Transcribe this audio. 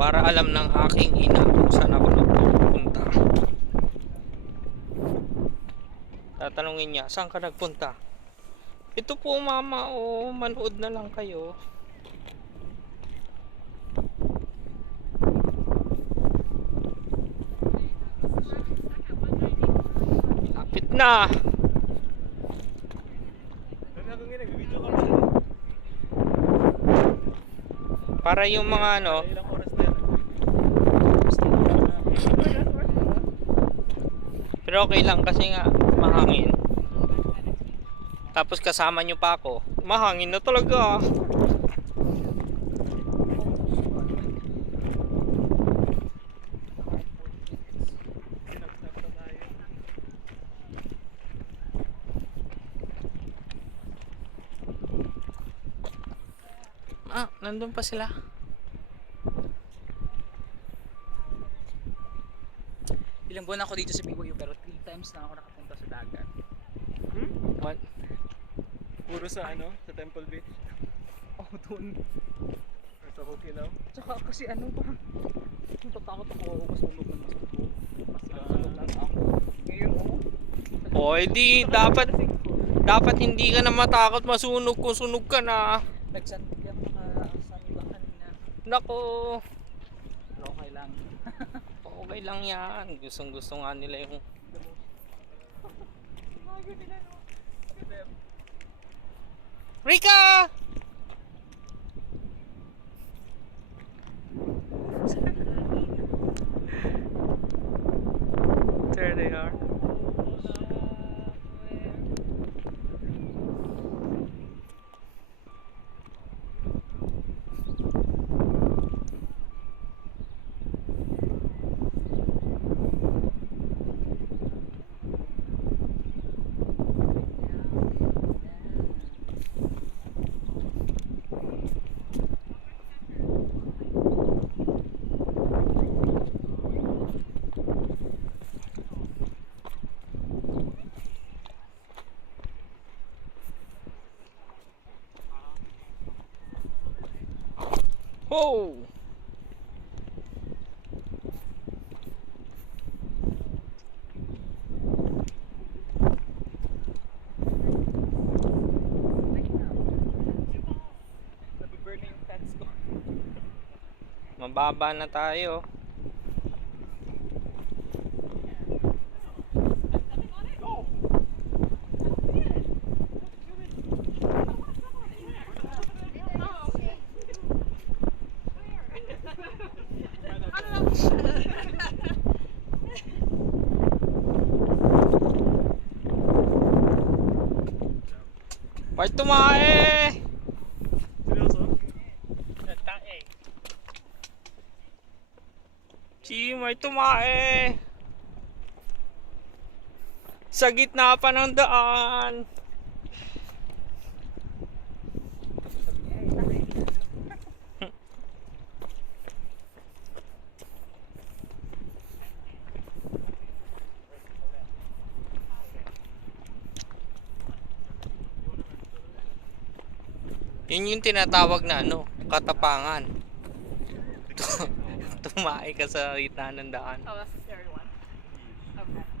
para alam ng aking ina kung saan ako nagpunta. Tatanungin niya, saan ka nagpunta? Ito po mama, o manood na lang kayo. Lapit na. Para yung mga ano, pero okay lang kasi nga mahangin. Tapos kasama nyo pa ako, mahangin na talaga. Nandun pa sila. Ilang buwan ako dito sa BYU pero 3 times na ako nakapunta sa dagat. What? Puro sa ano? Sa Temple Beach? Oh, doon. Or sa Hokinaw? Tsaka kasi ano ba? Natatakot ako masunog ng masunog. Mas sinusunog lang ako. Ngayon O edi dapat hindi ka na matakot masunog kung sunog ka na. nagsandig ako nakasandiba kanina. Nako. Pero okay lang. Okay lang yan. Gustong gusto nga nila yung Rika! There they are. Oh! Nabiburn na yung fence ko. Mababa na tayo. Part tumae! Seryoso? Si may tumae! Sa gitna pa ng daan! Yun yung tinatawag na ano, katapangan. Tumae ka sa gitna ng daan. Oh, that's the scary one. Okay.